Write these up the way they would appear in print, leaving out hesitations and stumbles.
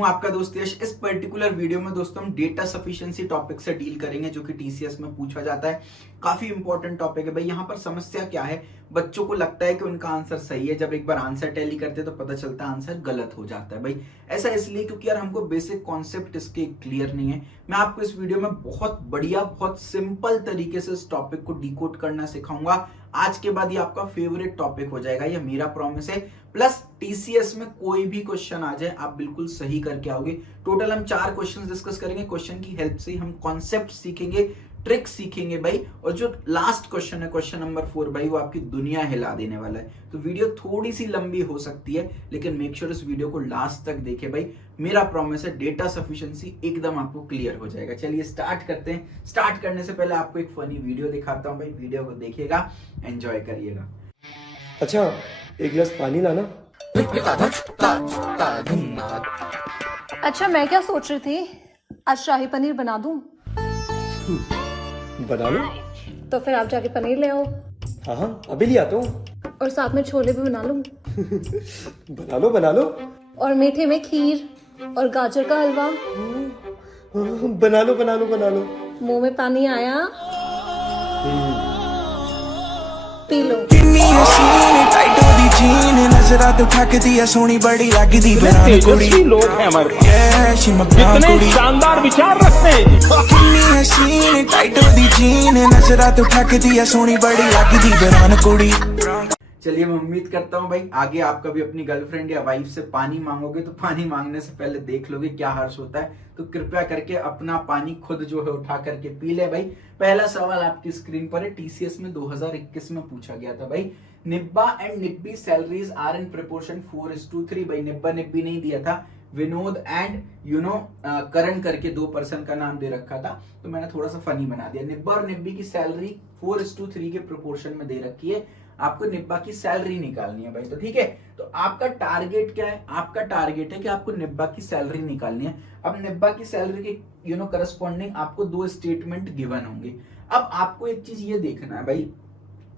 हूं आपका दोस्त यश। इस पर्टिकुलर वीडियो में दोस्तों हम डेटा सफिशिएंसी टॉपिक से डील करेंगे जो कि टीसीएस में पूछा जाता है। काफी इंपॉर्टेंट टॉपिक है भाई। यहाँ पर समस्या क्या है, बच्चों को लगता है कि उनका आंसर सही है, जब एक बार आंसर टैली करते हैं तो पता चलता है आंसर गलत हो जाता है भाई। ऐसा इसलिए क्योंकि यार हमको बेसिक कॉन्सेप्ट इसके क्लियर नहीं है। मैं आपको इस वीडियो में बहुत बढ़िया, बहुत सिंपल तरीके से इस टॉपिक को डिकोड करना सिखाऊंगा। आज के बाद ये आपका फेवरेट टॉपिक हो जाएगा, ये मेरा प्रॉमिस है। प्लस टीसीएस में कोई भी क्वेश्चन आ जाए आप बिल्कुल सही करके आओगे। टोटल हम 4 क्वेश्चन डिस्कस करेंगे। क्वेश्चन की हेल्प से हम कॉन्सेप्ट सीखेंगे, ट्रिक सीखेंगे भाई। और जो लास्ट क्वेश्चन है, क्वेश्चन नंबर 4 भाई, वो आपकी दुनिया हिला देने वाला है। तो वीडियो थोड़ी सी लंबी हो सकती है, लेकिन मेक श्योर इस वीडियो को लास्ट तक देखे भाई। मेरा प्रॉमिस है डेटा सफिशिएंसी एकदम आपको क्लियर हो जाएगा। चलिए स्टार्ट करते हैं। स्टार्ट करने से पहले आपको एक फनी वीडियो दिखाता हूं भाई। वीडियो को देखिएगा, एंजॉय करिएगा। अच्छा, एक गिलास पानी लाना। अच्छा, मैं क्या सोच रही थी, आज शाही पनीर बना दूं? बना लो। तो फिर आप जाके पनीर ले आओ हाँ हाँ, अभी ले आता हूँ। और साथ में छोले भी बना लूं। बना लो बना लो। और मीठे में खीर और गाजर का हलवा। बना लो बना लो बना लो। मुंह में पानी आया, पी लो। नजरा तो ठकदी है, सोनी बड़ी लगदी तेजस्वी लोग हैं हमारे पास, कितने शानदार विचार रखते हैं। किन्नी हसीन टाइटो दी जीन, नजरा तो ठकदी है, सोनी बड़ी लगदी बरान कुड़ी। चलिए मैं उम्मीद करता हूं भाई आगे आप कभी अपनी गर्लफ्रेंड या वाइफ से पानी मांगोगे तो पानी मांगने से पहले देख लोगे क्या हर्ष होता है। तो कृपया करके अपना पानी खुद जो है उठा करके पी ले भाई। पहला सवाल आपकी स्क्रीन पर है, टीसीएस में 2021 में पूछा गया था भाई। निब्बा एंड निब्बी सैलरीज आर इन प्रोपोर्शन 4:3 भाई। निब्बा निब्बी नहीं दिया था, विनोद एंड करण करके 2 पर्सन का नाम दे रखा था, तो मैंने थोड़ा सा फनी बना दिया। निब्बा और निब्बी की सैलरी 4:3 के प्रोपोर्शन में दे रखी है। आपको निब्बा की सैलरी निकालनी है भाई। तो ठीक है, तो आपका टारगेट क्या है? आपका टारगेट है कि आपको निब्बा की सैलरी निकालनी है। अब निब्बा की सैलरी के करस्पॉन्डिंग आपको 2 स्टेटमेंट गिवन होंगे। अब आपको एक चीज ये देखना है भाई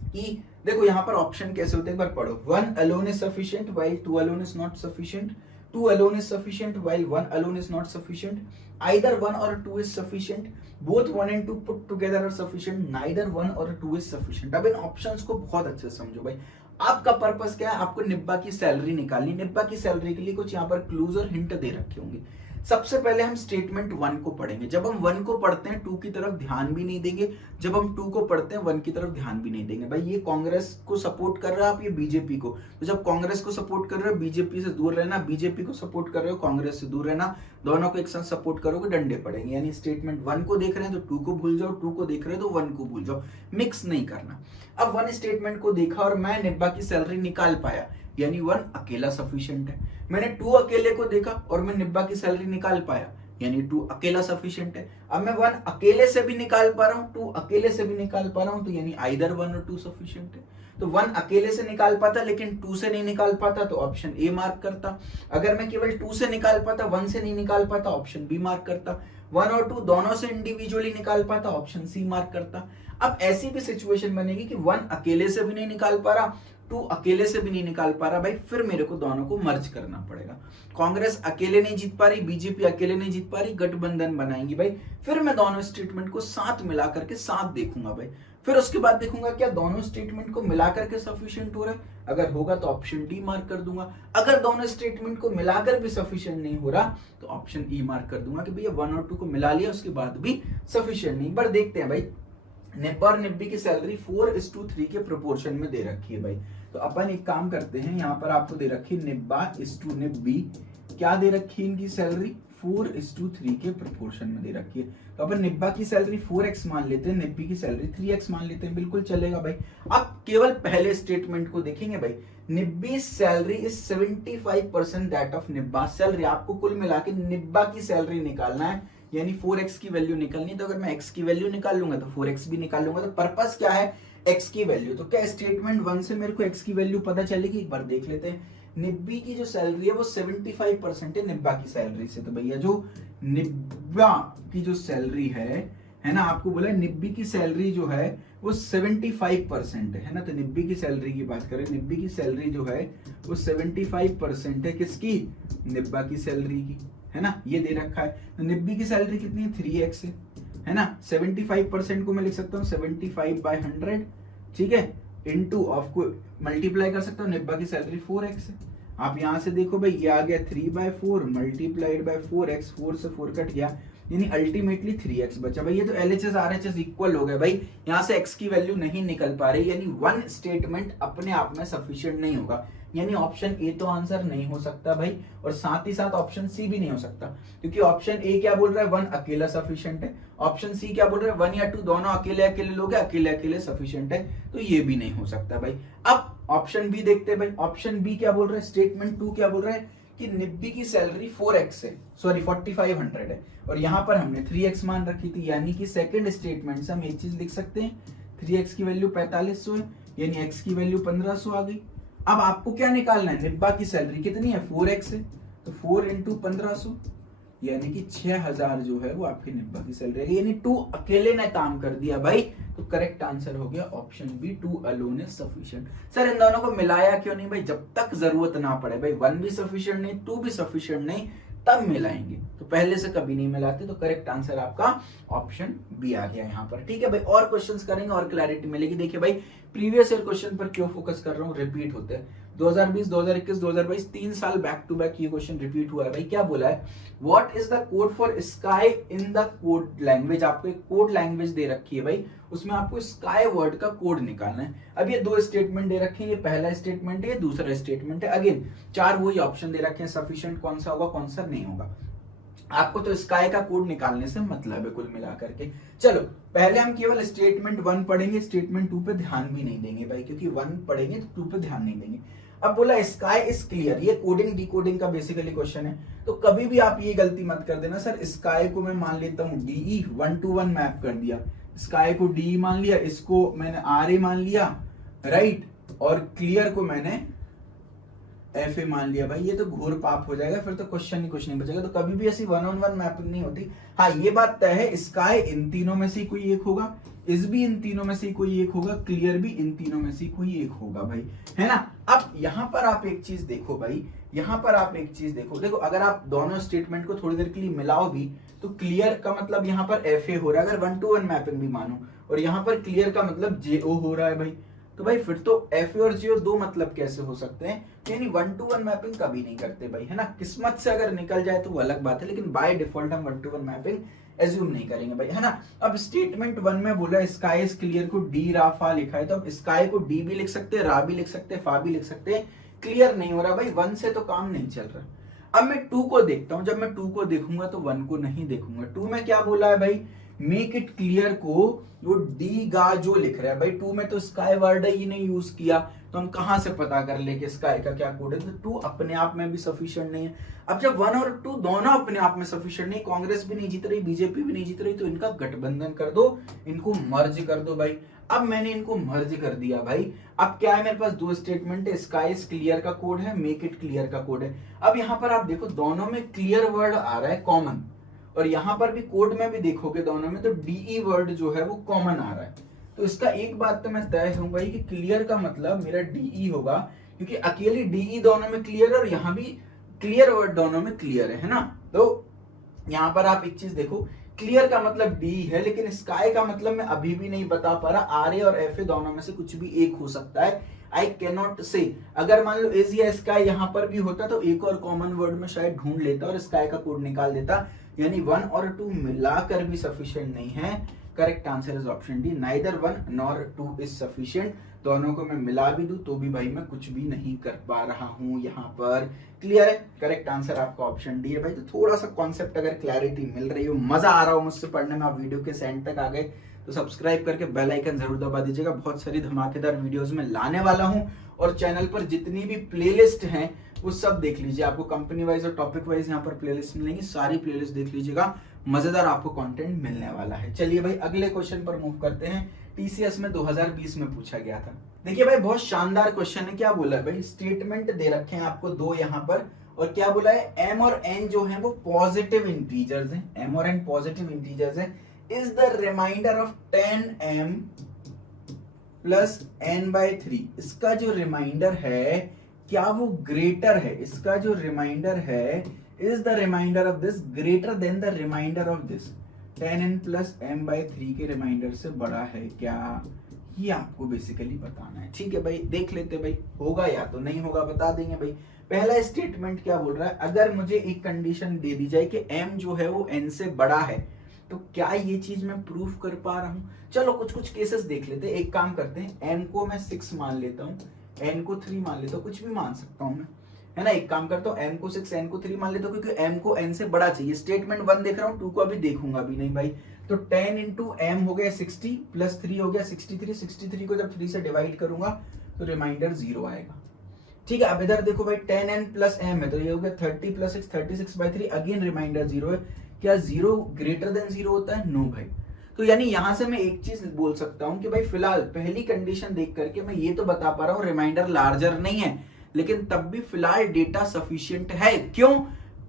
कि देखो यहाँ पर ऑप्शन कैसे होते हैं, एक बार पढ़ो। 1 alone is sufficient while 2 alone is not sufficient. 2 alone is sufficient while 1 alone is not sufficient. Either 1 or 2 is sufficient. Both 1 and 2 put together are sufficient. Neither 1 or 2 is sufficient. अब इन options को बहुत अच्छे से समझो भाई। आपका purpose क्या है? आपको निब्बा की सैलरी निकालनी। निब्बा की सैलरी के लिए कुछ यहाँ पर क्लूज और हिंट दे रखे होंगे। सबसे पहले हम स्टेटमेंट 1 को पढ़ेंगे। जब हम 1 को पढ़ते हैं 2 की तरफ ध्यान भी नहीं देंगे, जब हम 2 को पढ़ते हैं 1 की तरफ ध्यान भी नहीं देंगे। भाई ये कांग्रेस को सपोर्ट कर रहे हो आप, ये बीजेपी को। तो जब कांग्रेस को सपोर्ट कर रहे हो बीजेपी से दूर रहना, बीजेपी को सपोर्ट कर रहे हो कांग्रेस से दूर रहना, दोनों को एक साथ सपोर्ट करोगे डंडे पड़ेंगे। यानी स्टेटमेंट 1 को देख रहे हैं तो 2 को भूल जाओ, 2 को देख रहे हो तो 1 को भूल जाओ, मिक्स नहीं करना। अब 1 स्टेटमेंट को देखा और मैं निब्बा की सैलरी निकाल पाया, यानी 1 अकेला सफिशिएंट है। मैंने 2 अकेले को देखा और मैं निब्बा की सैलरी निकाल पाया, यानी 2 अकेला सफिशिएंट है। अब मैं 1 अकेले से भी निकाल पा रहा हूं, 2 अकेले से भी निकाल पा रहा हूं, तो यानी आइदर 1 और 2 सफिशिएंट है। तो 1 अकेले से निकाल पाता लेकिन 2 से नहीं निकाल पाता तो ऑप्शन ए मार्क करता। अगर मैं केवल 2 से निकाल पाता, 1 से नहीं निकाल पाता, ऑप्शन बी मार्क करता। 1 और 2 दोनों से इंडिविजुअली निकाल पाता, ऑप्शन सी मार्क करता। अब ऐसी भी सिचुएशन बनेगी कि 1 अकेले से भी नहीं निकाल पा रहा, 2 अकेले से भी नहीं निकाल पा रहा भाई, फिर मेरे को दोनों को मर्ज करना पड़ेगा। कांग्रेस अकेले नहीं जीत पा रही, बीजेपी अकेले नहीं जीत पा रही, गठबंधन बनाएंगी भाई। फिर मैं दोनों स्टेटमेंट को साथ मिला करके साथ देखूंगा भाई। फिर उसके बाद देखूंगा क्या दोनों स्टेटमेंट को मिला करके सफिशिएंट हो रहा है। अगर होगा तो ऑप्शन डी मार्क कर दूंगा। अगर दोनों स्टेटमेंट को मिलाकर भी सफिशिएंट नहीं हो रहा तो ऑप्शन ई मार्क कर दूंगा कि भैया 1 और 2 को मिला लिया उसके बाद भी सफिशिएंट नहीं। पर देखते हैं भाई, निब्बा और निब्बी की सैलरी 4:3 के प्रोपोर्शन में दे रखी है भाई। तो अपन एक काम करते हैं, यहाँ पर आपको दे रखी है निब्बा इस्टू निब्बी, क्या दे रखी है इनकी सैलरी? 4:3 के प्रोपोर्शन में दे रखी है। तो अपन निब्बा की सैलरी 4x मान लेते हैं, निब्बी की सैलरी 3x मान लेते हैं, बिल्कुल चलेगा भाई। अब केवल पहले स्टेटमेंट को देखेंगे भाई। निब्बी सैलरी इज 75% दैट ऑफ निब्बा सैलरी। आपको कुल मिला के निब्बा की सैलरी निकालना है, यानी 4x की वैल्यू निकालनी। तो अगर मैं x की वैल्यू निकाल लूंगा तो 4x भी निकाल लूंगा। तो पर्पस क्या है? x की वैल्यू। तो क्या स्टेटमेंट 1 से मेरे को x की वैल्यू पता चलेगी? एक बार देख लेते हैं। निब्बी की जो सैलरी है वो 75% है निब्बा की सैलरी से। तो भैया जो निब्बा की जो सैलरी है ना, आपको बोला निब्बी की सैलरी जो है वो 75% है ना। तो निब्बी की सैलरी की बात करें, निब्बी की सैलरी जो है वो 75% है किसकी? निब्बा की सैलरी की, है ना, ये दे रखा है। तो निब्बी की सैलरी कितनी है, 3x है ना। 75% को मैं लिख सकता हूँ 75/100, ठीक है, इनटू ऑफ को मल्टीप्लाई कर सकता हूँ, निब्बा की सैलरी 4x है। आप यहाँ से देखो भाई, ये आ गया 3/4 मल्टीप्लाइड बाय 4x, 4 से 4 कट गया, यानी अल्टीमेटली 3x बचा भाई। ये तो LHS RHS इक्वल हो गए भाई, यहाँ से x की वैल्यू नहीं निकल पा रही, यानी वन स्टेटमेंट अपने आप में सफिशिएंट नहीं होगा, यानी ऑप्शन ए तो आंसर नहीं हो सकता भाई, और साथ ही साथ ऑप्शन सी भी नहीं हो सकता, क्योंकि ऑप्शन ए क्या बोल रहा है, 1 अकेला सफिशिएंट है, ऑप्शन सी क्या बोल रहा है, 1 या 2 दोनों अकेले अकेले लोग अकेले अकेले सफिशिएंट है, तो ये भी नहीं हो सकता भाई। अब ऑप्शन बी देखते हैं भाई, ऑप्शन बी क्या बोल रहा है, स्टेटमेंट 2 क्या बोल रहा है कि निब्बी की सैलरी 4x है, सॉरी 4500 है, और यहाँ पर हमने 3x मान रखी थी, यानी कि सेकंड स्टेटमेंट से हम एक चीज लिख सकते हैं, 3x की वैल्यू 4500 है, यानी x की वैल्यू 1500 आ गई। अब आपको क्या निकालना है, निब्बा की सैलरी कितनी है, 4x है, तो 4 × 1500 यानी कि 6000 जो है वो आपकी निब्बा की सैलरी है, यानी 2 अकेले ने काम कर दिया भाई, तो करेक्ट आंसर हो गया option B, 2 alone is sufficient. Sir इन दोनों को मिलाया क्यों नहीं भाई, जब तक जरूरत ना पड़े भाई, 1 भी सफिशिएंट नहीं 2 भी सफिशिएंट नहीं, तब मिलाएंगे, तो पहले से कभी नहीं मिलाते, तो करेक्ट आंसर आपका ऑप्शन बी आ गया यहाँ पर, ठीक है भाई। और क्वेश्चंस करेंगे और क्लैरिटी मिलेगी। देखिए भाई, प्रीवियस ईयर क्वेश्चन पर क्यों फोकस कर रहा हूँ, रिपीट होते हैं, 2020, 2021, 2022 3 साल बैक टू बैक ये क्वेश्चन रिपीट हुआ है भाई। क्या बोला है, what is the code for sky in the code language, आपको एक कोड लैंग्वेज दे रखी है भाई, उसमें आपको स्काई वर्ड का कोड निकालना है। अब ये 2 स्टेटमेंट दे रखे हैं, ये पहला स्टेटमेंट है, ये दूसरा स्टेटमेंट है, अगेन 4 वही ऑप्शन दे रखे हैं, सफिशिएंट कौन सा होगा कौन सा नहीं होगा, आपको तो स्काई का कोड निकालने से मतलब है कुल मिला करके। चलो पहले हम केवल स्टेटमेंट 1 पढ़ेंगे, स्टेटमेंट 2 पे ध्यान भी नहीं देंगे भाई, क्योंकि 1 पढ़ेंगे तो 2 पे ध्यान नहीं देंगे। अब बोला स्काई इज क्लियर, ये कोडिंग डिकोडिंग का बेसिकली क्वेश्चन है, तो कभी भी आप ये गलती मत कर देना, सर स्काई को मैं मान लेता हूँ DE 1 to 1 मैप कर दिया, स्काई को DE मान लिया, इसको मैंने RA मान लिया, राइट, और क्लियर को मैंने FA मान लिया भाई, ये तो घोर पाप हो जाएगा, फिर तो क्वेश्चन ही कुछ नहीं बचेगा, तो कभी भी ऐसी 1-on-1 मैपिंग नहीं होती। हाँ ये बात तय है, स्काई इन तीनों में से कोई एक होगा, इस भी इन तीनों में से कोई एक होगा, क्लियर भी इन तीनों में से कोई एक होगा भाई, है ना। अब यहाँ पर आप एक चीज देखो भाई, यहाँ पर आप एक चीज देखो, देखो अगर आप दोनों स्टेटमेंट को थोड़ी देर के लिए मिलाओ भी, तो क्लियर का मतलब यहाँ पर FA हो रहा है, अगर 1 to 1 मैपिंग भी मानो, और यहाँ पर क्लियर का मतलब JO हो रहा है भाई, तो भाई फिर तो FA और JO 2 मतलब कैसे हो सकते हैं, यानी 1 to 1 मैपिंग कभी नहीं करते भाई, है ना। किस्मत से अगर निकल जाए तो वो अलग बात है, लेकिन बाय डिफॉल्ट हम 1 to 1 मैपिंग एज्यूम नहीं करेंगे भाई, है ना। अब स्टेटमेंट 1 में बोला स्काई इज क्लियर को डी रा फा लिखा है, तो अब स्काई को डी भी लिख सकते हैं, रा भी लिख सकते हैं, फा भी लिख सकते हैं, क्लियर नहीं हो रहा भाई, 1 से तो काम नहीं चल रहा। अब मैं 2 को देखता हूं, जब मैं 2 को देखूंगा तो 1 को नहीं देखूंगा। 2 में क्या बोला है भाई, मेक इट क्लियर को वो डी गा जो लिख रहा है भाई, 2 में तो स्काई वर्ड ही नहीं यूज किया, तो हम कहां से पता कर ले कि स्काई का क्या कोड है, तो 2 अपने आप में भी सफिशिएंट नहीं है। अब जब 1 और 2 दोनों अपने आप में सफिशिएंट नहीं, कांग्रेस भी नहीं जीत रही, बीजेपी भी नहीं जीत रही, तो इनका गठबंधन कर दो, इनको मर्ज कर दो भाई। अब मैंने इनको मर्ज कर दिया भाई, अब क्या है मेरे पास 2 स्टेटमेंट है, स्काई इज क्लियर का कोड है, मेक इट क्लियर का कोड है। अब यहाँ पर आप देखो दोनों में क्लियर वर्ड आ रहा है कॉमन, और यहाँ पर भी कोड में भी देखोगे दोनों में तो DE वर्ड जो है वो कॉमन आ रहा है, तो इसका एक बात तो मैं तय हूँ भाई कि क्लियर का मतलब मेरा DE होगा, क्योंकि अकेली DE दोनों में क्लियर है और यहाँ भी क्लियर वर्ड दोनों में क्लियर है ना। तो यहाँ पर आप एक चीज देखो, क्लियर का मतलब DE है, लेकिन स्काई का मतलब मैं अभी भी नहीं बता पा रहा, RA और FA दोनों में से कुछ भी एक हो सकता है, आई कैन नॉट से। अगर मान लो एज या स्काई यहाँ पर भी होता तो एक और कॉमन वर्ड में शायद ढूंढ लेता और स्काई का कोड निकाल देता, यानी 1 और 2 मिलाकर भी सफिशिएंट नहीं है। Correct answer is option D, neither 1 nor 2 is sufficient. दोनों को मैं मिला भी दूं तो भी भाई मैं कुछ भी नहीं कर पा रहा हूं यहाँ पर। क्लियर है, करेक्ट आंसर आपका ऑप्शन डी है भाई। तो थोड़ा सा कॉन्सेप्ट अगर क्लैरिटी मिल रही हो, मजा आ रहा हो मुझसे पढ़ने में, आप वीडियो के एंड तक आ गए तो सब्सक्राइब करके बेल आइकन जरूर दबा दीजिएगा। बहुत सारी धमाकेदार वीडियोस में लाने वाला हूं और चैनल पर जितनी भी प्लेलिस्ट हैं वो सब देख लीजिए, आपको कंपनी वाइज और टॉपिक वाइज यहाँ पर प्लेलिस्ट मिलेंगी, सारी प्लेलिस्ट देख लीजिएगा, मजेदार आपको कंटेंट मिलने वाला है। चलिए भाई अगले क्वेश्चन पर मूव करते हैं। टीसीएस में 2020 में पूछा गया था। देखिए भाई बहुत शानदार क्वेश्चन है। क्या बोला है भाई, स्टेटमेंट दे रखे हैं आपको 2 यहाँ पर, और क्या बोला है, m और n जो है वो पॉजिटिव इंटीजर्स हैं, m और n पॉजिटिव इंटीजर्स हैं। Is the remainder of 10m plus n/3, इसका जो रिमाइंडर है क्या वो ग्रेटर है, इसका जो रिमाइंडर है is the remainder of this greater than the remainder of this, 10n plus m by 3 के रिमाइंडर से बड़ा है क्या, ये आपको बेसिकली बताना है। ठीक है भाई, देख लेते भाई, होगा या तो नहीं होगा बता देंगे भाई। पहला स्टेटमेंट क्या बोल रहा है, अगर मुझे एक कंडीशन दे दी जाए कि m जो है वो n से बड़ा है, तो क्या ये चीज मैं प्रूफ कर पा रहा हूं। चलो कुछ कुछ केसेस देख लेते हैं। एक काम करते हैं, m को मैं 6 मान लेता हूँ, n को 3 मान लेता हूँ, कुछ भी मान सकता हूँ मैं, है ना। एक काम करता हूँ, m को 6 n को 3 मान लेता हूँ, क्योंकि m को n से बड़ा चाहिए। स्टेटमेंट 1 देख रहा हूँ, 2 को अभी देखूंगा भी नहीं भाई। तो 10 इंटू m हो गया 60 प्लस 3 हो गया 63। 63 को जब 3 से डिवाइड करूंगा तो रिमाइंडर 0 आएगा। ठीक है, अब इधर देखो भाई 10n प्लस m है, तो ये हो गया 30 प्लस 6 36 बाई 3, अगेन रिमाइंडर 0 है। क्या 0 ग्रेटर देन 0 होता है? नो भाई। तो यानी यहां से मैं एक चीज बोल सकता हूं कि भाई फिलहाल पहली कंडीशन देख करके मैं ये तो बता पा रहा हूं रिमाइंडर लार्जर नहीं है, लेकिन तब भी फिलहाल डेटा सफिशिएंट है। क्यों?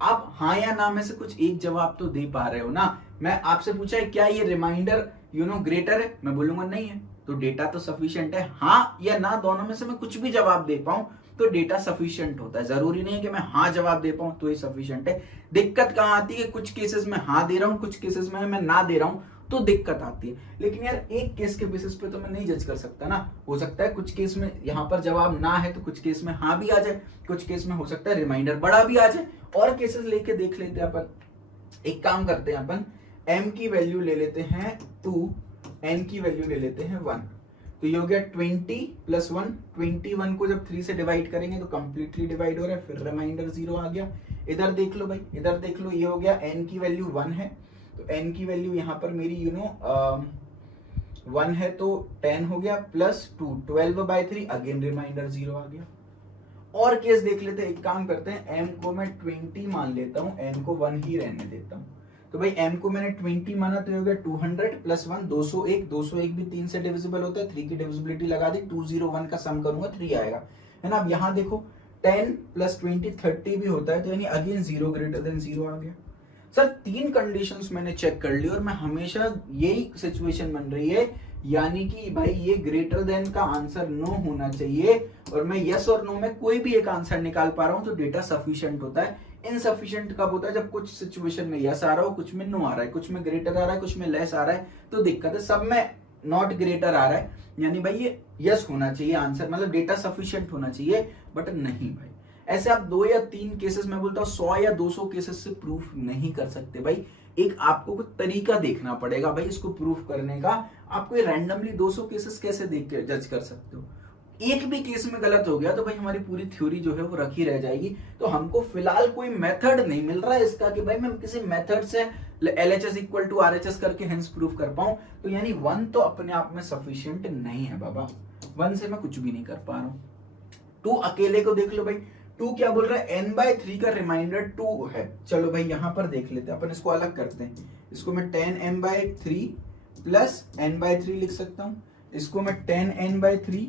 आप हाँ या ना में से कुछ एक जवाब तो दे पा रहे हो ना। मैं आपसे पूछा है क्या ये रिमाइंडर ग्रेटर है, मैं बोलूंगा नहीं है, तो डेटा तो सफिशिएंट है। हाँ या ना दोनों में से मैं कुछ भी जवाब दे पाऊं तो डेटा सफिशिएंट होता है। जरूरी नहीं है कि मैं हाँ जवाब दे पाऊं तो ये सफिशिएंट है। दिक्कत कहां आती है, कुछ केसेस में हाँ दे रहा हूं, कुछ केसेस में मैं ना दे रहा हूं, तो दिक्कत आती है। लेकिन यार एक केस के बेसिस पे तो मैं नहीं जज कर सकता ना। हो सकता है कुछ केस में यहाँ पर जवाब ना है तो कुछ केस में हाँ भी आ जाए, कुछ केस में हो सकता है रिमाइंडर बड़ा भी आ जाए। और केसेस लेके देख लेते हैं अपन। एक काम करते हैं अपन, m की वैल्यू ले लेते हैं 2, n की वैल्यू ले लेते हैं 1। तो ये हो गया 20 प्लस 1। 21 को जब 3 से डिवाइड करेंगे तो कंप्लीटली डिवाइड हो रहा है, फिर रिमाइंडर 0 आ गया। इधर देख लो भाई, इधर देख लो, ये हो गया n की वैल्यू 1 है, तो n की वैल्यू यहाँ पर मेरी 1 है, तो 10 हो गया प्लस 2 12 बाई 3, अगेन रिमाइंडर 0 आ गया। और केस देख लेते हैं। एक काम करते हैं, m को मैं 20 मान लेता हूँ, n को 1 ही रहने देता हूँ। तो भाई m को मैंने 20 माना तो ये हो गया 200 प्लस 1 201। 201 भी 3 से डिविजिबल होता है, 3 की डिविजिबिलिटी लगा दी, 201 का सम करूंगा 3 आएगा, है ना। अब यहाँ देखो 10 प्लस 20 30 भी होता है, तो यानी अगेन 0 ग्रेटर देन 0 आ गया। सर 3 कंडीशंस मैंने चेक कर ली और मैं हमेशा यही सिचुएशन बन रही है, यानी कि भाई ये ग्रेटर देन का आंसर नो होना चाहिए और मैं यस और नो में कोई भी एक आंसर निकाल पा रहा हूं, तो डेटा सफिशिएंट होता है। इनसफिशिएंट कब होता है? जब कुछ सिचुएशन में यस आ रहा हो, कुछ में नो आ रहा है, कुछ में ग्रेटर आ रहा है, कुछ में लेस आ रहा है, तो दिक्कत है। सब में नॉट ग्रेटर आ रहा है, यानी भाई ये यस होना चाहिए आंसर, मतलब डेटा सफिशिएंट होना चाहिए, बट नहीं भाई। ऐसे आप 2 या 3 केसेस, मैं बोलता हूँ 100 या 200 केसेस से प्रूफ नहीं कर सकते भाई। एक आपको कुछ तरीका देखना पड़ेगा भाई इसको प्रूफ करने का। आपको रैंडमली 200 केसेस कैसे देख के जज कर सकते हो? एक भी केस में गलत हो गया तो भाई हमारी पूरी थ्योरी जो है वो रखी रह जाएगी। तो हमको फिलहाल कोई मेथड नहीं मिल रहा है इसका कि भाई मैं किसी मेथड से LHS इक्वल टू RHS करके हेंस प्रूफ कर पाऊं। तो यानी 1 तो अपने आप में सफिशिएंट नहीं है बाबा, 1 से मैं कुछ भी नहीं कर पा रहा हूं। 2 अकेले को देख लो भाई, 2 क्या बोल रहा है? n/3 का रिमाइंडर 2 है। चलो भाई यहां पर देख लेते हैं, अपन इसको अलग करते हैं। इसको मैं 10m/3 प्लस n/3 लिख सकता हूं, इसको मैं 10n/3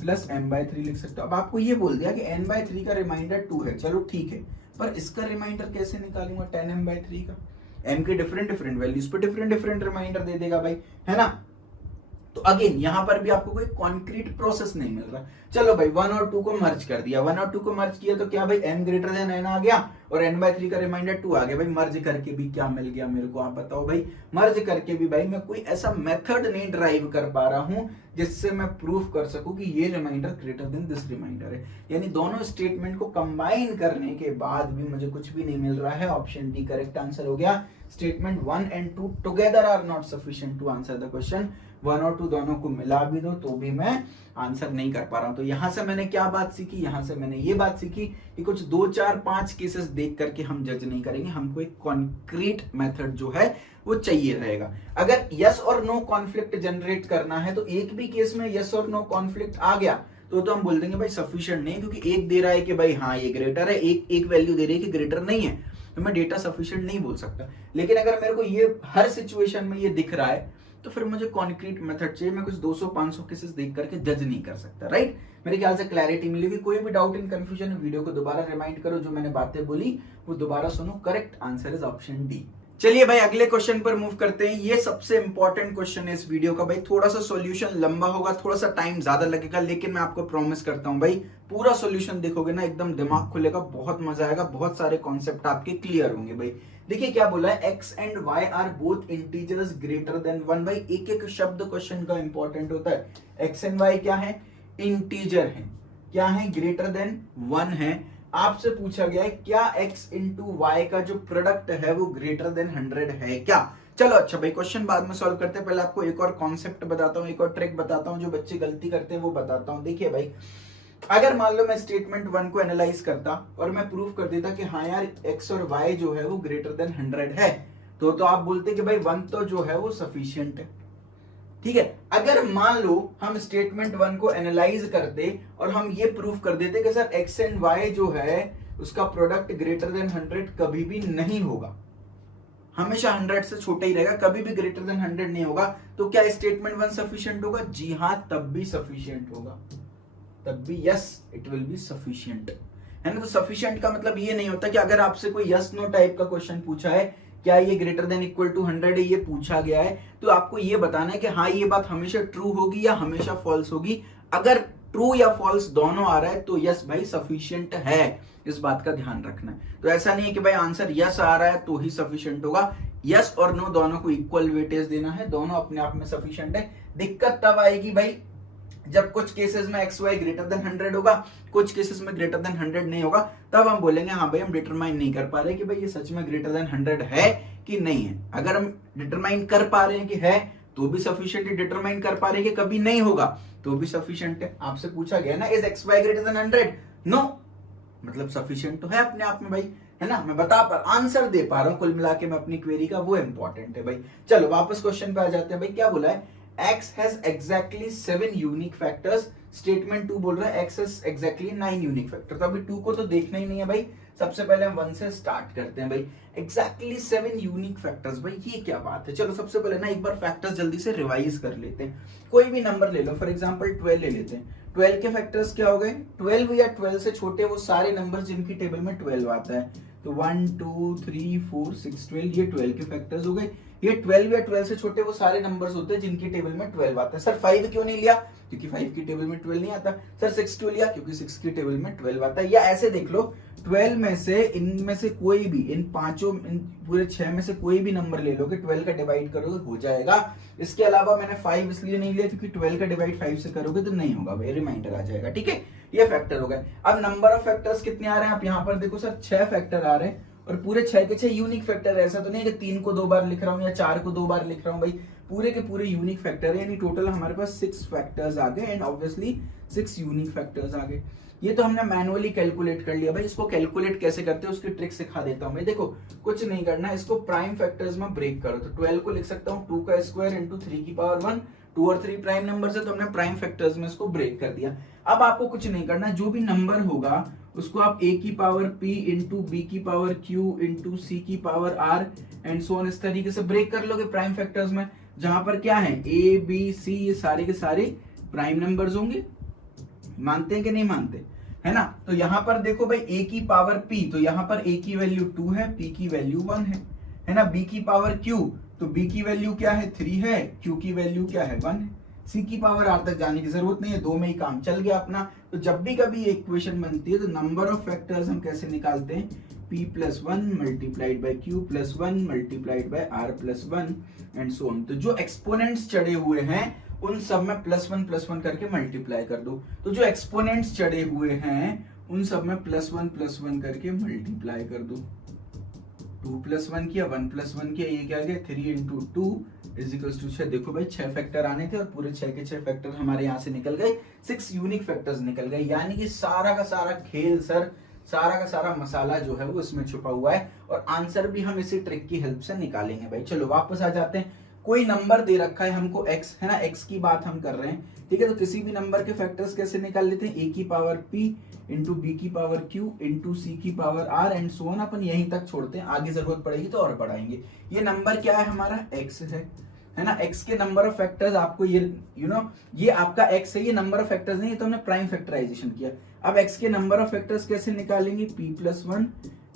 प्लस m/3 लिख सकता हूं। अब आपको ये बोल दिया कि n/3 का रिमाइंडर 2 है, चलो ठीक है, पर इसका रिमाइंडर कैसे निकालूंगा 10m/3 का? m के डिफरेंट वैल्यूज पे डिफरेंट रिमाइंडर दे देगा भाई, है ना। तो अगेन यहां पर भी आपको कोई कॉन्क्रीट प्रोसेस नहीं मिल रहा। चलो भाई 1 और 2 को मर्ज कर दिया, 1 और 2 को मर्ज किया तो क्या भाई m ग्रेटर देन n आ गया और n/3 का रिमाइंडर 2 आ गया। भाई मर्ज करके भी क्या मिल गया मेरे को, आप बताओ भाई। मर्ज करके भी भाई मैं कोई ऐसा मेथड नहीं ड्राइव कर पा रहा हूं जिससे मैं प्रूफ कर सकूं कि ये remainder greater than this remainder है। यानी दोनों स्टेटमेंट को कंबाइन करने के बाद भी मुझे कुछ भी नहीं मिल रहा है। ऑप्शन डी करेक्ट आंसर हो गया। Statement 1 and 2 together are not sufficient to answer the question. 1 और 2 दोनों को मिला भी दो तो भी मैं आंसर नहीं कर पा रहा हूं। तो यहां से मैंने क्या बात सीखी? यहां से मैंने ये बात सीखी कि कुछ 2 4 5 केसेस देख करके हम जज नहीं करेंगे, हमको एक कॉन्क्रीट मेथड जो है वो चाहिए रहेगा। अगर यस और नो कॉन्फ्लिक्ट जनरेट करना है तो एक भी केस में यस और नो कॉन्फ्लिक्ट आ गया तो हम बोल देंगे भाई सफिशिएंट नहीं, क्योंकि एक दे रहा है कि भाई हाँ ये ग्रेटर है, एक वैल्यू दे रही है कि ग्रेटर नहीं है, तो मैं डेटा सफिशिएंट नहीं बोल सकता। लेकिन अगर मेरे को ये हर सिचुएशन में ये दिख रहा है तो फिर मुझे कॉन्क्रीट मेथड चाहिए। मैं कुछ 200-500 केसेस देख करके जज नहीं कर सकता, राइट। मेरे ख्याल से क्लैरिटी मिलेगी। कोई भी डाउट इन कंफ्यूजन वीडियो को दोबारा रिमाइंड करो, जो मैंने बातें बोली वो दोबारा सुनो। Correct answer is option D. चलिए भाई अगले क्वेश्चन पर मूव करते हैं। ये सबसे इंपॉर्टेंट क्वेश्चन है इस वीडियो का भाई। थोड़ा सा सॉल्यूशन लंबा होगा, थोड़ा सा टाइम ज्यादा लगेगा, लेकिन मैं आपको प्रॉमिस करता हूं भाई पूरा सॉल्यूशन देखोगे ना एकदम दिमाग खुलेगा, बहुत मजा आएगा, बहुत सारे कॉन्सेप्ट आपके क्लियर होंगे भाई। देखिए क्या बोला है, x and y are both integers greater than 1। भाई एक एक शब्द क्वेश्चन का इंपॉर्टेंट होता है। x एंड y क्या है, इंटीजर है, क्या है, ग्रेटर देन 1 है। आपसे पूछा गया है क्या x इंटू वाई का जो प्रोडक्ट है वो ग्रेटर देन 100 है क्या। चलो अच्छा भाई क्वेश्चन बाद में सॉल्व करते हैं, पहले आपको एक और कॉन्सेप्ट बताता हूँ, एक और ट्रिक बताता हूँ, जो बच्चे गलती करते हैं वो बताता हूँ। देखिए भाई अगर मान लो मैं स्टेटमेंट 1 को एनालाइज करता और मैं प्रूव कर देता कि हाँ यार x और y जो है वो ग्रेटर देन 100 है, तो आप बोलते कि भाई 1 तो जो है वो सफिशिएंट है, ठीक है। अगर मान लो हम स्टेटमेंट 1 को एनालाइज करते और हम ये प्रूफ कर देते कि सर x एंड y जो है उसका प्रोडक्ट ग्रेटर देन 100 कभी भी नहीं होगा, हमेशा 100 से छोटा ही रहेगा, कभी भी ग्रेटर देन 100 नहीं होगा, तो क्या स्टेटमेंट 1 सफिशिएंट होगा? जी हाँ, तब भी सफिशिएंट होगा, तब भी yes it will be sufficient, है ना। तो सफिशिएंट का मतलब ये नहीं होता कि अगर आपसे कोई यस नो टाइप का क्वेश्चन पूछा है, क्या ये ग्रेटर देन इक्वल टू 100 है, ये पूछा गया है, तो आपको ये बताना है कि हाँ ये बात हमेशा ट्रू होगी या हमेशा फॉल्स होगी। अगर ट्रू या फॉल्स दोनों आ रहा है तो यस भाई सफिशिएंट है, इस बात का ध्यान रखना है। तो ऐसा नहीं है कि भाई आंसर यस आ रहा है तो ही सफिशिएंट होगा, यस और नो दोनों को इक्वल वेटेज देना है, दोनों अपने आप में सफिशिएंट है। दिक्कत तब आएगी भाई जब कुछ केसेस में एक्स वाई ग्रेटर देन 100 होगा, कुछ केसेस में ग्रेटर देन 100 नहीं होगा, तब हम बोलेंगे हाँ भाई हम डिटरमाइन नहीं कर पा रहे कि भाई ये सच में ग्रेटर देन 100 है कि नहीं है। अगर हम डिटरमाइन कर पा रहे हैं कि है तो भी सफिशिएंट है, डिटरमाइन कर पा रहे हैं कि कभी नहीं होगा तो भी सफिशिएंट है। आपसे पूछा गया ना is x y greater than 100, no मतलब सफिशिएंट तो है अपने आप में भाई, है ना। मैं बता पा आंसर दे पा रहा हूं कुल मिला के मैं अपनी क्वेरी का, वो इंपॉर्टेंट है भाई। चलो वापस क्वेश्चन पे आ जाते हैं भाई। क्या बोला है, x has exactly 7 unique factors, statement 2 बोल रहा है x has exactly 9 unique factor. तो अभी 2 को तो देखना ही नहीं है भाई, सबसे पहले हम 1 से स्टार्ट करते हैं भाई। exactly 7 यूनिक फैक्टर्स, भाई ये क्या बात है। चलो सबसे पहले ना एक बार फैक्टर्स जल्दी से रिवाइज कर लेते हैं। कोई भी नंबर ले लो, फॉर एग्जांपल 12 ले लेते हैं। 12 के फैक्टर्स क्या हो गए, 12 या 12 से छोटे वो सारे नंबर जिनकी टेबल में 12 आता है, तो 1 2 3 4 6 12 ये 12 के फैक्टर्स हो गए। ये 12 या 12 से छोटे वो सारे नंबर्स होते हैं जिनकी टेबल में 12 आता है। सर 5 क्यों नहीं लिया, क्योंकि 5 की टेबल में 12 नहीं आता। सर 6 क्यों लिया, क्योंकि 6 की टेबल में 12 आता है। या ऐसे देख लो 12 में से इनमें से कोई भी, इन पांचों पूरे 6 में से कोई भी नंबर ले लो कि 12 का डिवाइड करोगे हो जाएगा। इसके अलावा मैंने 5 इसलिए नहीं लिया क्योंकि 12 का डिवाइड 5 से करोगे तो नहीं होगा भाई, रिमाइंडर आ जाएगा, ठीक है। ये फैक्टर हो गए। अब नंबर ऑफ फैक्टर्स कितने आ रहे हैं, आप यहाँ पर देखो सर 6 फैक्टर आ रहे हैं और पूरे 6 के 6 यूनिक फैक्टर है। ऐसा तो नहीं है कि 3 को 2 बार लिख रहा हूं या 4 को 2 बार लिख रहा हूं भाई, पूरे के पूरे यूनिक फैक्टर है। यानी टोटल हमारे पास 6 फैक्टर्स आ गए एंड ऑब्वियसली 6 यूनिक फैक्टर्स आ गए। ये तो हमने मैनुअली कैलकुलेट कर लिया भाई। इसको कैलकुलेट कैसे करते हैं उसकी ट्रिक सिखा देता हूं भाई। देखो कुछ नहीं करना है, इसको प्राइम फैक्टर्स में ब्रेक करो। तो 12 को लिख सकता हूँ 2 का स्क्वायर इंटू 3 की पावर 1। 2 और 3 प्राइम नंबर है तो हमने प्राइम फैक्टर्स में इसको ब्रेक कर दिया। अब आपको कुछ नहीं करना, जो भी नंबर होगा उसको आप a की पावर p इंटू बी की पावर q इंटू सी की power r and so on इस तरीके से ब्रेक कर लोगे प्राइम फैक्टर्स में, जहां पर क्या है a b c ये सारे के सारे प्राइम नंबर्स होंगे। मानते हैं कि नहीं मानते, है ना। तो यहां पर देखो भाई a की पावर p, तो यहां पर a की वैल्यू 2 है, p की वैल्यू 1 है ना। b की पावर q, तो b की वैल्यू क्या है 3 है, q की वैल्यू क्या है 1 है। सी की पावर आर तक जाने की जरूरत नहीं है, 2 में ही काम चल गया अपना। तो जब भी कभी ये इक्वेशन बनती है तो नंबर ऑफ फैक्टर्स हम कैसे निकालते हैं, p plus 1 multiplied by q plus 1 multiplied by r plus 1 and so on. तो जो एक्सपोनेंट्स चढ़े हुए हैं उन सब में प्लस 1 करके मल्टीप्लाई कर दो। तो जो एक्सपोनेंट्स चढ़े हुए हैं उन सब में प्लस 1 करके मल्टीप्लाई कर दो। 2 प्लस 1 किया, 1 प्लस 1 किया, ये क्या आ गया 3 इंटू 2 इज इक्वल्स टू 6। देखो भाई 6 फैक्टर आने थे और पूरे 6 के 6 फैक्टर हमारे यहाँ से निकल गए, 6 यूनिक फैक्टर्स निकल गए। यानी कि सारा का सारा खेल सर, सारा का सारा मसाला जो है वो इसमें छुपा हुआ है और आंसर भी हम इसी ट्रिक की हेल्प से निकालेंगे भाई। चलो वापस आ जाते हैं। कोई नंबर दे रखा है हमको x, है ना, x की बात हम कर रहे हैं, ठीक है। तो किसी भी नंबर के फैक्टर्स कैसे निकाल लेते हैं, a की पावर p इंटू बी की पावर q इंटू सी की power r and so on. अपन यहीं तक छोड़ते हैं, आगे जरूरत पड़ेगी तो और बढ़ाएंगे। ये नंबर क्या है हमारा x है ना। x के नंबर ऑफ फैक्टर्स आपको ये ये आपका x है, ये नंबर ऑफ फैक्टर्स नहीं, ये तो हमने प्राइम फैक्टराइजेशन किया। अब x के नंबर ऑफ फैक्टर्स कैसे निकालेंगे, p plus 1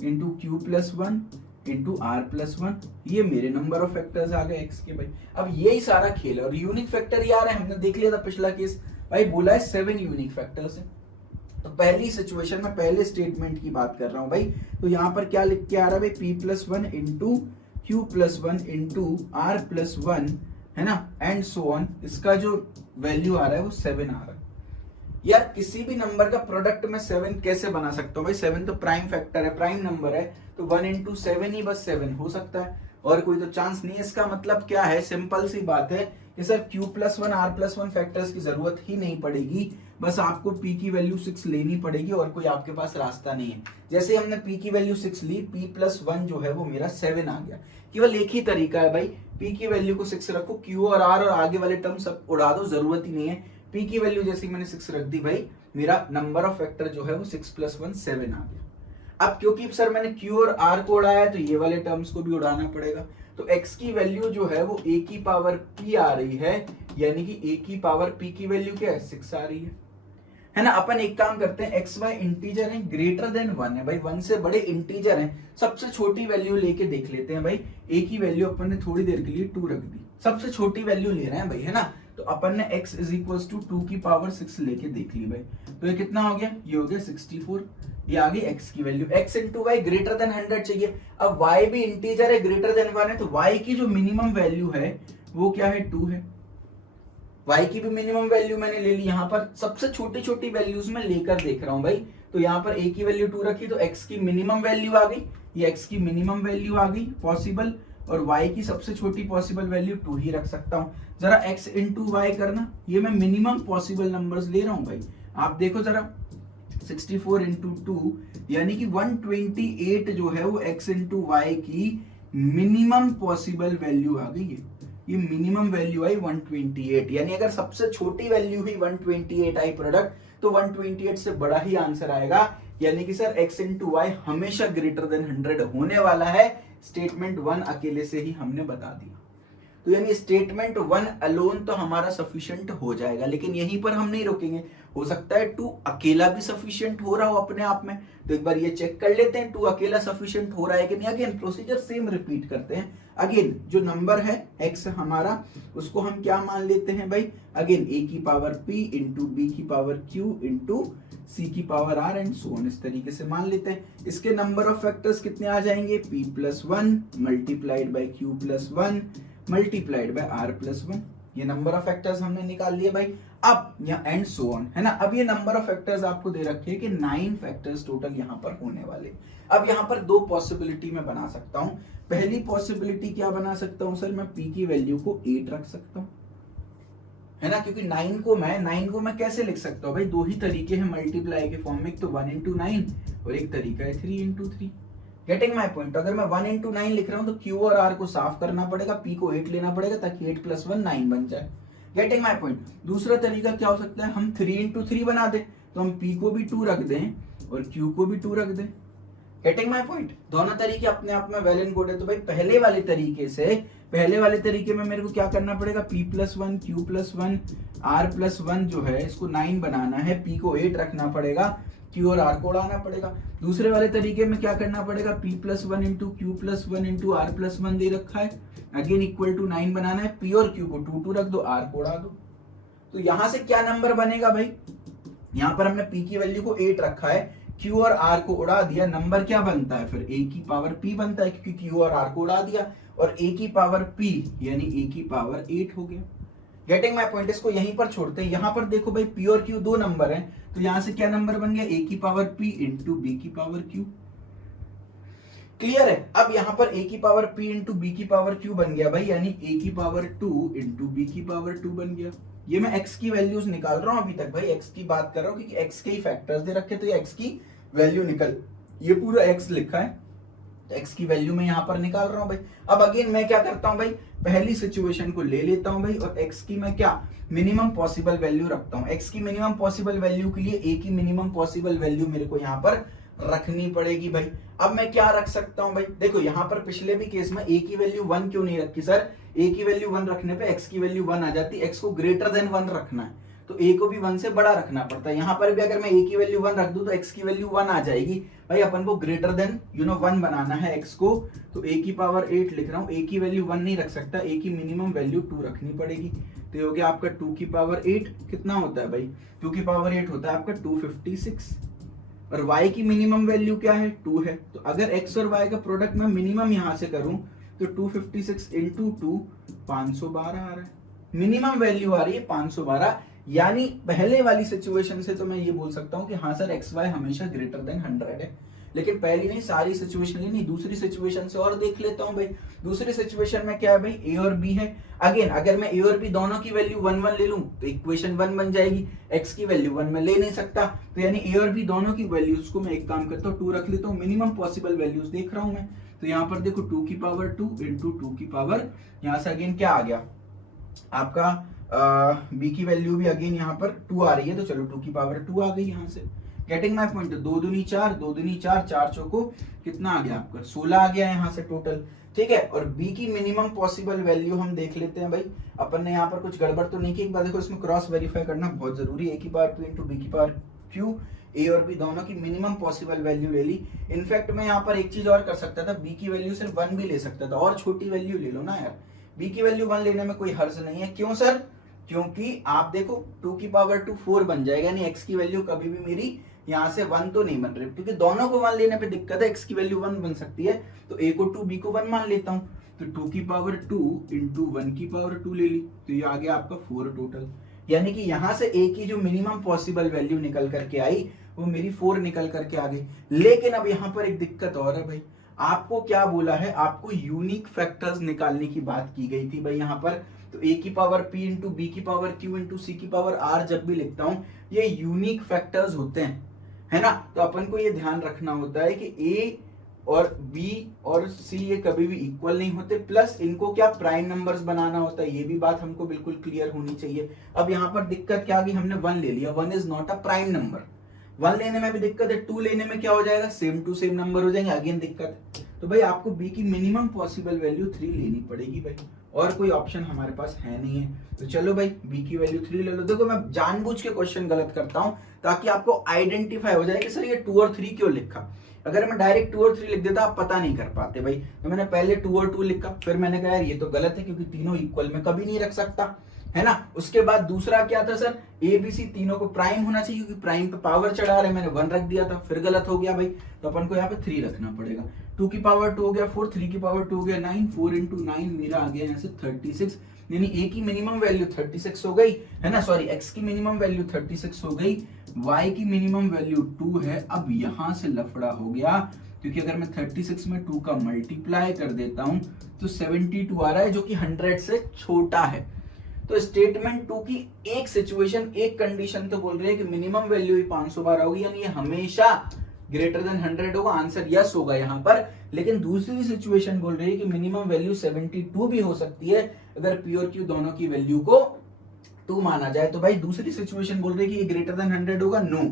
into q plus 1 into r plus one, ये मेरे नंबर ऑफ फैक्टर्स आ गए एक्स के भाई। अब यही सारा खेल है और यूनिक फैक्टर ये आ रहा है, हमने देख लिया था पिछला केस भाई, बोला है 7 यूनिक फैक्टर्स है। तो पहली सिचुएशन में पहले स्टेटमेंट की बात कर रहा हूं भाई, तो यहां पर क्या लिख के आ रहा है भाई, p plus one into q plus one into r plus one, है ना, एंड सो ऑन। इसका जो वैल्यू आ रहा है वो 7 आ रहा है। यार किसी भी नंबर का प्रोडक्ट में 7 कैसे बना सकता हूँ भाई, 7 तो प्राइम फैक्टर है, प्राइम नंबर है, तो 1 इंटू 7 ही बस 7 हो सकता है, और कोई तो चांस नहीं है। इसका मतलब क्या है, सिंपल सी बात है कि sir q plus one r plus one factors की जरूरत ही नहीं पड़ेगी, बस आपको पी की वैल्यू 6 लेनी पड़ेगी और कोई आपके पास रास्ता नहीं है। जैसे हमने पी की वैल्यू 6 ली, पी प्लस वन जो है वो मेरा 7 आ गया। केवल एक ही तरीका है भाई, पी की वैल्यू को 6 रखो, क्यू और आर और आगे वाले टर्म सब उड़ा दो, जरूरत ही नहीं है। पी की वैल्यू जैसे मैंने 6 रख दी भाई, मेरा नंबर ऑफ फैक्टर जो है वो 6 प्लस 1 7 आ गया। अब क्योंकि सर मैंने क्यू और आर को उड़ाया है तो ये वाले टर्म्स को भी उड़ाना पड़ेगा, तो x की वैल्यू जो है वो a की पावर p आ रही है, यानी कि a की पावर p की वैल्यू क्या है, 6 आ रही है ना। अपन एक काम करते हैं, एक्स वाई इंटीजर है, ग्रेटर देन 1 है भाई, 1 से बड़े इंटीजर हैं, सबसे छोटी वैल्यू लेके देख लेते हैं भाई। a की वैल्यू अपन ने थोड़ी देर के लिए 2 रख दी, सबसे छोटी वैल्यू ले रहे हैं भाई, है ना। तो अपन ने x इज इक्वल टू 2 की पावर 6 लेके देख ली भाई, तो ये कितना हो गया, ये हो गया 64, ये आ गई x की value. x into y greater than 100 चाहिए, अब y भी इंटीजर है, ग्रेटर देन 1 है, तो y की जो मिनिमम वैल्यू है वो क्या है, 2 है। y की भी मिनिमम वैल्यू मैंने ले ली, यहाँ पर सबसे छोटी छोटी वैल्यूज में लेकर देख रहा हूं भाई, तो यहाँ पर a की वैल्यू 2 रखी तो x की मिनिमम वैल्यू आ गई, ये x की मिनिमम वैल्यू आ गई पॉसिबल, और y की सबसे छोटी पॉसिबल वैल्यू 2 ही रख सकता हूं। जरा x इंटू वाई करना, ये मैं मिनिमम पॉसिबल नंबर्स ले रहा हूं भाई, आप देखो जरा 64 इंटू 2 यानी कि 128 जो है वो x इंटू वाई की मिनिमम पॉसिबल वैल्यू आ गई है, ये मिनिमम वैल्यू आई 128, यानी अगर सबसे छोटी वैल्यू ही 128 आई प्रोडक्ट, तो 128 से बड़ा ही आंसर आएगा, यानी कि सर x इंटू वाई हमेशा ग्रेटर देन 100 होने वाला है। स्टेटमेंट 1 अकेले से ही हमने बता दिया, तो यानी स्टेटमेंट 1 अलोन तो हमारा सफिशिएंट हो जाएगा, लेकिन यहीं पर हम नहीं रुकेंगे, हो सकता है 2 अकेला भी सफिशिएंट हो रहा हो अपने आप में, तो एक बार ये चेक कर लेते हैं 2 अकेला सफिशिएंट हो रहा है कि नहीं। अगेन प्रोसीजर सेम रिपीट करते हैं, अगेन जो नंबर है x हमारा उसको हम क्या मान लेते हैं भाई, अगेन a की पावर p इंटू बी की पावर q इंटू c की power r and so on, इस तरीके से मान लेते हैं। इसके नंबर ऑफ फैक्टर्स कितने आ जाएंगे, p plus 1 multiplied by q plus 1 multiplied by r plus 1, ये नंबर ऑफ फैक्टर्स हमने निकाल लिए भाई। अब यहाँ एंड सो ऑन, है ना। अब ये नंबर ऑफ फैक्टर्स आपको दे रखे हैं कि 9 फैक्टर्स टोटल यहाँ पर होने वाले। अब यहाँ पर 2 पॉसिबिलिटी में बना सकता हूँ। पहली पॉसिबिलिटी क्या बना सकता हूँ सर, मैं p की वैल्यू को 8 रख सकता हूँ, है ना, क्योंकि 9 को मैं कैसे लिख सकता हूँ भाई, 2 ही तरीके हैं मल्टीप्लाई के फॉर्म में, एक तो 1 इंटू 9 और एक तरीका है 3 इंटू 3। गेटिंग माई पॉइंट, अगर मैं 1 इंटू 9 लिख रहा हूं तो Q और R को साफ करना पड़ेगा, P को 8 लेना पड़ेगा ताकि 8 प्लस 1 9 बन जाए। Getting my point. दूसरा तरीका क्या हो सकता है, हम 3 इंटू 3 बना दे, तो हम P को भी 2 रख दें और Q को भी 2 रख दें। Getting my point. दोनों तरीके अपने आप में वेल एंड गुड है। तो भाई पहले वाले तरीके में मेरे को क्या करना पड़ेगा, P plus 1 Q plus 1 R plus 1 जो है इसको 9 बनाना है, P को 8 रखना पड़ेगा, Q और R को उड़ाना पड़ेगा। दूसरे वाले तरीके में क्या करना पड़ेगा, P plus 1 into q plus 1 into R plus 1 दे रखा है, अगेन इक्वल टू 9 बनाना है, P और Q को 2 रख दो, R को उड़ा दो। तो यहां से क्या नंबर बनेगा भाई, यहां पर हमने P की वैल्यू को 8 रखा है, Q और R को उड़ा दिया, नंबर क्या बनता है फिर A की पावर P बनता है, क्योंकि Q और R को उड़ा दिया, और A की पावर P यानी A की पावर 8 हो गया। Getting my point. इसको यहीं पर छोड़ते हैं। यहां पर देखो भाई P और Q 2 नंबर हैं, तो यहां से क्या नंबर बन गया, A की पावर P इंटू B की पावर Q। क्लियर है। अब यहां पर A की पावर P इंटू B की पावर Q बन गया भाई, यानी A की पावर 2 इंटू B की पावर 2 बन गया। ये मैं x की वैल्यूज निकाल रहा हूं अभी तक भाई, x की बात कर रहा हूं क्योंकि x के ही फैक्टर्स दे रखे, तो ये x की वैल्यू निकल, ये पूरा x लिखा है, तो x की वैल्यू मैं यहां पर निकाल रहा हूं भाई। अब अगेन मैं क्या करता हूं भाई, पहली सिचुएशन को ले लेता हूं भाई, और x की मैं क्या मिनिमम पॉसिबल वैल्यू रखता हूं। x की मिनिमम पॉसिबल वैल्यू के लिए a की मिनिमम पॉसिबल वैल्यू मेरे को यहां पर रखनी पड़ेगी भाई। अब मैं क्या रख सकता हूं भाई, देखो यहां पर पिछले भी केस में a की वैल्यू 1 क्यों नहीं रखी सर, a की वैल्यू 1 रखने पे x की वैल्यू 1 आ जाती, x को ग्रेटर देन 1 रखना है, तो a को भी 1 से बड़ा रखना पड़ता है। यहाँ पर भी अगर मैं a की वैल्यू 1 रख दूं तो x की वैल्यू 1 आ जाएगी। भाई अपन को ग्रेटर देन 1 बनाना है x को, तो a की पावर 8 लिख रहा हूँ। a की वैल्यू 1 नहीं रख सकता, a की मिनिमम वैल्यू 2 रखनी पड़ेगी। तो ये हो गया आपका 2 की पावर 8 कितना होता है भाई, 2 की पावर 8 होता है आपका 256। और y की मिनिमम वैल्यू क्या है, 2 है। तो अगर x और y का प्रोडक्ट मैं मिनिमम यहां से करूं तो 256 इंटू 2 512 आ रहा है, मिनिमम वैल्यू आ रही है 512। यानी पहले वाली सिचुएशन से तो मैं ये बोल सकता हूं कि हाँ सर xy हमेशा ग्रेटर देन 100 है। लेकिन पहली नहीं, सारी सिचुएशन नहीं, दूसरी सिचुएशन से और देख लेता हूं भाई। दूसरी सिचुएशन में क्या है भाई, a और b है। अगेन अगर मैं a और b दोनों की वैल्यू 1 1 ले लूं तो इक्वेशन 1 बन जाएगी। x की वैल्यू 1 में ले नहीं सकता, तो यानी a और b दोनों की वैल्यूज को मैं एक काम करता हूं 2 रख लेता हूं। मिनिमम पॉसिबल वैल्यूज देख रहा हूं मैं, तो यहाँ पर देखो 2 की पावर 2 इंटू 2 की पावर, यहाँ से अगेन क्या आ गया आपका b की वैल्यू भी अगेन यहाँ पर 2 आ रही है, तो चलो 2 की पावर 2 आ गई यहाँ से। गेटिंग माय पॉइंट, 2 दूनी 4, 2 दूनी 4, 4 चौको कितना आ गया आपका 16 आ गया यहाँ से टोटल, ठीक है। और b की मिनिमम पॉसिबल वैल्यू हम देख लेते हैं भाई। अपन ने यहाँ पर कुछ गड़बड़ तो नहीं की, एक बार देखो इसमें क्रॉस वेरीफाई करना बहुत जरूरी है। a की पावर 2 इंटू b की पावर q, a और b दोनों की मिनिमम पॉसिबल वैल्यू ले ली। इनफैक्ट मैं यहाँ पर एक चीज और कर सकता था, b की वैल्यू सिर्फ 1 भी ले सकता था, और छोटी वैल्यू ले लो ना यार। b की वैल्यू 1 लेने में कोई हर्ज नहीं है, क्यों सर, क्योंकि आप देखो 2 की पावर 2 4 बन जाएगा, यानी x की वैल्यू कभी भी मेरी यहाँ से 1 तो नहीं बन रही, क्योंकि दोनों को 1 लेने पे दिक्कत है। x की वैल्यू 1 बन सकती है, तो a को 2 b को 1 मान लेता हूँ। तो 2 की पावर 2 इंटू 1 की पावर 2 ले ली, तो ये आ गया आपका 4 टोटल। यानी कि यहाँ से a की जो मिनिमम पॉसिबल वैल्यू निकल करके आई वो मेरी 4 निकल करके आ गई। लेकिन अब यहाँ पर एक दिक्कत और है भाई, आपको क्या बोला है, आपको यूनिक फैक्टर्स निकालने की बात की गई थी भाई यहाँ पर। तो a की पावर p इंटू b की पावर q इंटू c की पावर r जब भी लिखता हूं ये यूनिक फैक्टर्स होते हैं, है ना। तो अपन को ये ध्यान रखना होता है कि a और b और c ये कभी भी इक्वल नहीं होते, प्लस इनको क्या प्राइम नंबर्स बनाना होता है, ये भी बात हमको बिल्कुल क्लियर होनी चाहिए। अब यहाँ पर दिक्कत क्या आ गई, हमने 1 ले लिया, 1 is not a prime number. 1 लेने में भी दिक्कत है, 2 लेने में क्या हो जाएगा, सेम टू सेम नंबर हो जाएंगे, अगेन दिक्कत है। तो भाई आपको b की मिनिमम पॉसिबल वैल्यू 3 लेनी पड़ेगी भाई, और कोई ऑप्शन हमारे पास है नहीं है। तो चलो भाई b की वैल्यू 3 ले लो। देखो मैं जानबूझ के क्वेश्चन गलत करता हूं ताकि आपको आइडेंटिफाई हो जाए कि सर ये 2 और 3 क्यों लिखा। अगर मैं डायरेक्ट 2 और 3 लिख देता आप पता नहीं कर पाते भाई। तो मैंने पहले 2 और 2 लिखा, फिर मैंने कहा यार ये तो गलत है क्योंकि तीनों इक्वल में कभी नहीं रख सकता, है ना। उसके बाद दूसरा क्या था सर, ए बी सी तीनों को प्राइम होना चाहिए, क्योंकि प्राइम पे पावर चढ़ा रहे, मैंने 1 रख दिया था, फिर गलत हो गया भाई। तो अपन को यहाँ पे 3 रखना पड़ेगा। 2 की पावर 2 हो गया 4, 3 की पावर 2 हो गया 9, 4 इंटू 9 मेरा आ गया यहाँ से 36, यानी a की मिनिमम वैल्यू 36 हो गई, है ना। सॉरी, x की मिनिमम वैल्यू 36 हो गई, y की मिनिमम वैल्यू 2 है। अब यहाँ से लफड़ा हो गया, क्योंकि अगर मैं 36 में 2 का मल्टीप्लाई कर देता हूं तो 72 आ रहा है, जो कि 100 से छोटा है। तो स्टेटमेंट 2 की एक सिचुएशन, एक कंडीशन तो बोल रही है कि मिनिमम वैल्यू ही 512 होगी, यानी ये हमेशा ग्रेटर देन 100 होगा, आंसर यस होगा यहाँ पर। लेकिन दूसरी सिचुएशन बोल रही है कि मिनिमम वैल्यू 72 भी हो सकती है अगर p और q दोनों की वैल्यू को 2 माना जाए। तो भाई दूसरी सिचुएशन बोल रही है कि ये ग्रेटर देन 100 होगा, नो।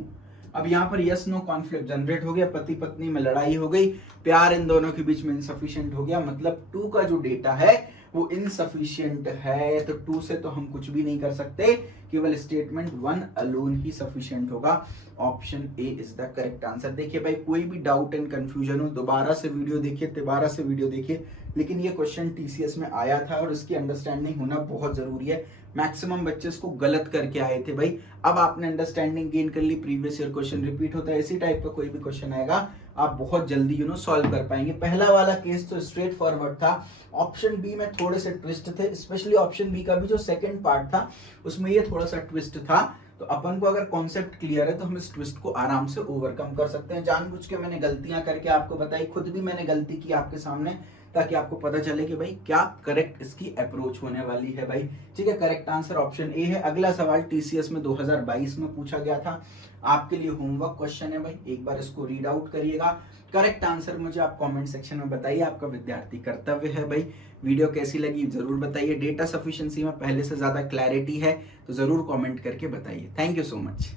अब यहाँ पर यस नो कॉन्फ्लिक्ट जनरेट हो गया, पति पत्नी में लड़ाई हो गई, प्यार इन दोनों के बीच में इनसफिशिएंट हो गया, मतलब 2 का जो डेटा है वो इनसफिशिएंट है। तो 2 से तो हम कुछ भी नहीं कर सकते, केवल स्टेटमेंट 1 अलोन ही सफिशिएंट होगा। Option A is the correct answer. देखिए भाई, कोई भी डाउट एंड कंफ्यूजन हो दोबारा से वीडियो देखिए, तिबारा से वीडियो देखिए, लेकिन ये क्वेश्चन टीसीएस में आया था और इसकी अंडरस्टैंडिंग होना बहुत जरूरी है। मैक्सिमम बच्चे इसको गलत करके आए थे भाई। अब आपने अंडरस्टैंडिंग गेन कर ली, प्रीवियस ईयर क्वेश्चन रिपीट होता है, इसी टाइप का कोई भी क्वेश्चन आएगा आप बहुत जल्दी सॉल्व कर पाएंगे। पहला वाला केस तो स्ट्रेट फॉरवर्ड था, ऑप्शन बी में थोड़े से ट्विस्ट थे, स्पेशली ऑप्शन बी का भी जो सेकंड पार्ट था उसमें ये थोड़ा सा ट्विस्ट था। तो अपन को अगर कॉन्सेप्ट क्लियर है तो हम इस ट्विस्ट को आराम से ओवरकम कर सकते हैं। जानबूझ के मैंने गलतियां करके आपको बताई, खुद भी मैंने गलती की आपके सामने, ताकि आपको पता चले कि भाई क्या करेक्ट इसकी अप्रोच होने वाली है भाई। ठीक है, करेक्ट आंसर ऑप्शन ए है। अगला सवाल टीसीएस में 2022 में पूछा गया था, आपके लिए होमवर्क क्वेश्चन है भाई, एक बार इसको रीड आउट करिएगा। करेक्ट आंसर मुझे आप कमेंट सेक्शन में बताइए, आपका विद्यार्थी कर्तव्य है भाई। वीडियो कैसी लगी जरूर बताइए। डेटा सफिशिएंसी में पहले से ज्यादा क्लैरिटी है तो जरूर कमेंट करके बताइए। Thank you so much.